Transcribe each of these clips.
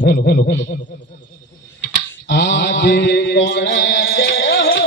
Hello hello hello hello આજે કોણે કે હો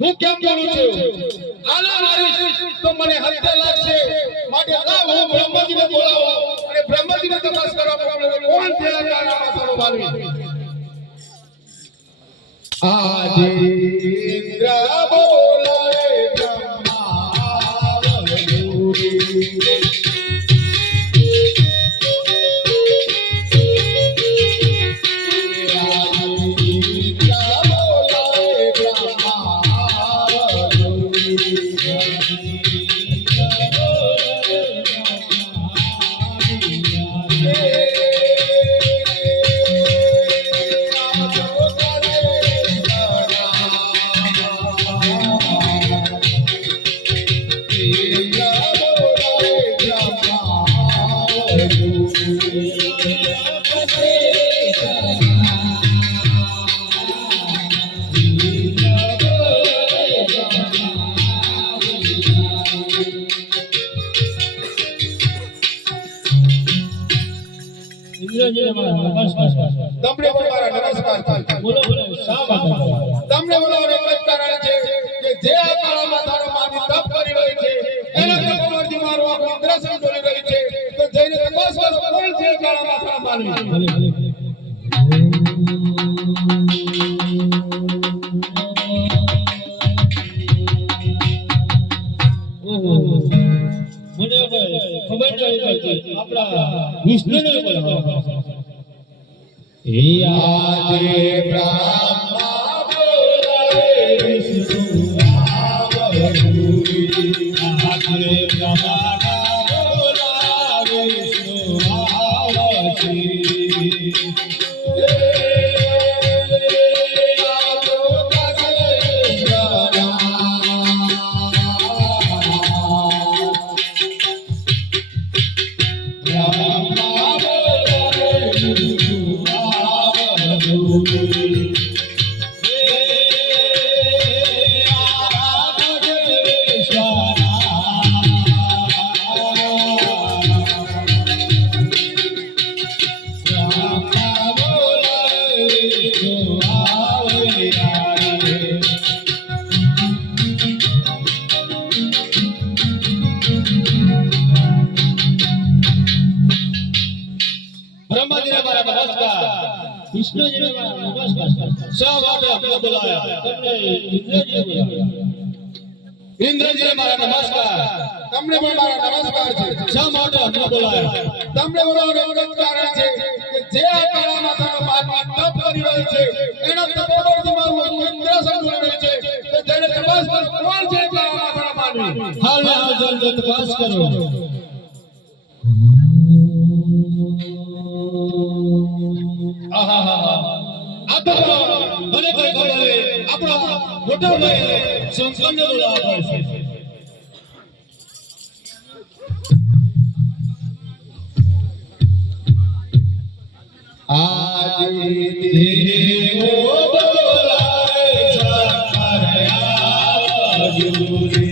હું કેમ કરું છું આના મારી તો મને હત્યા લાગશે માટે લાવ હું બ્રહ્મજીને બોલાવો અને બ્રહ્મજીને તપાસ કરવા કોણ છે આ કાળા માથાનો માનવી આજે ઇન્દ્ર બોલાવે બ્રહ્મા વયુરી તમને મારા નમસ્કાર બોલો બોલો શા વાત તમને બોલાવવાનો એક જ કારણ છે કે જે આ કાળા માથાનો માની તપ કરી રહી છે એના કુંવરજી મારું આખું દ્રશ્ય જોઈ રહી છે તો જઈને તપાસ કરો કોણ છે કાળા માથાનો માનવી મને ખબર નથી આપણા વિષ્ણુને બોલાવો આજે બ્રહ્મા બોલાવે વિષ્ણુ આવયુરી આજે બ્રહ્મા બોલાવે વિષ્ણુ આવયુરી બ્રહ્માજીને મારા નમસ્કાર, વિષ્ણુજીને મારા નમસ્કાર. શા માટે અમને બોલાયા? તમને ઇન્દ્રજીએ બોલાવ્યા. ઇન્દ્રજીને મારા નમસ્કાર, તમને પણ મારા નમસ્કાર છે. શા માટે અમને બોલાયા? તમને બોલાવવાનું એક જ કારણ છે કે જે આ કાળા માથાનો પાપી તપ કરી રહ્યો છે એના તપોબળથી મારું ઇન્દ્રસન બની રહ્યું છે કે જેને તપાસ કરો કોણ છે કાળા માથાનો પાપી. હાલને હાલ જલ્દી તપાસ કરો. આ તો મને કઈ ખબર નહીં. આપણા મોટા ભાઈ શંકરને બોલાવવા પડશે. આજે દેવો બોલાય શંકર આવજો રે.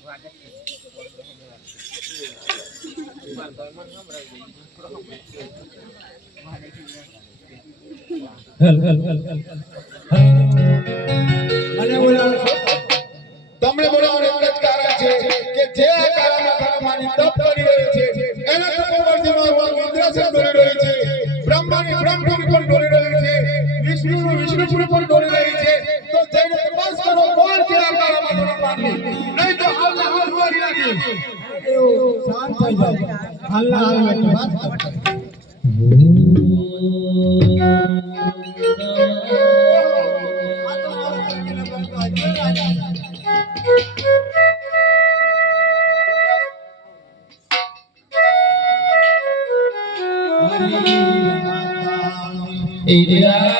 મને બોલાવો છો? તમને બોલાવવાનું એક જ કારણ છે કે જે આ કાળામાં તારા માની તપ કરી રહ્યો છે એના તપોવરથી મારું આ ઇન્દ્રાસન ડોલી રહ્યું છે, બ્રહ્માની બ્રહ્મપુરી પણ ડોલી રહ્યું છે, વિષ્ણુનું વિષ્ણુપુરી પણ ડોલી રહી છે. તો જઈને તપાસ કરો કોણ છે આ કાળામાં તારા માની, નહીં તો હાલને હાલ મારી નાખીશ. શાંત થઈ જાઓ. હાલના હાલ મેં વાત ઈરા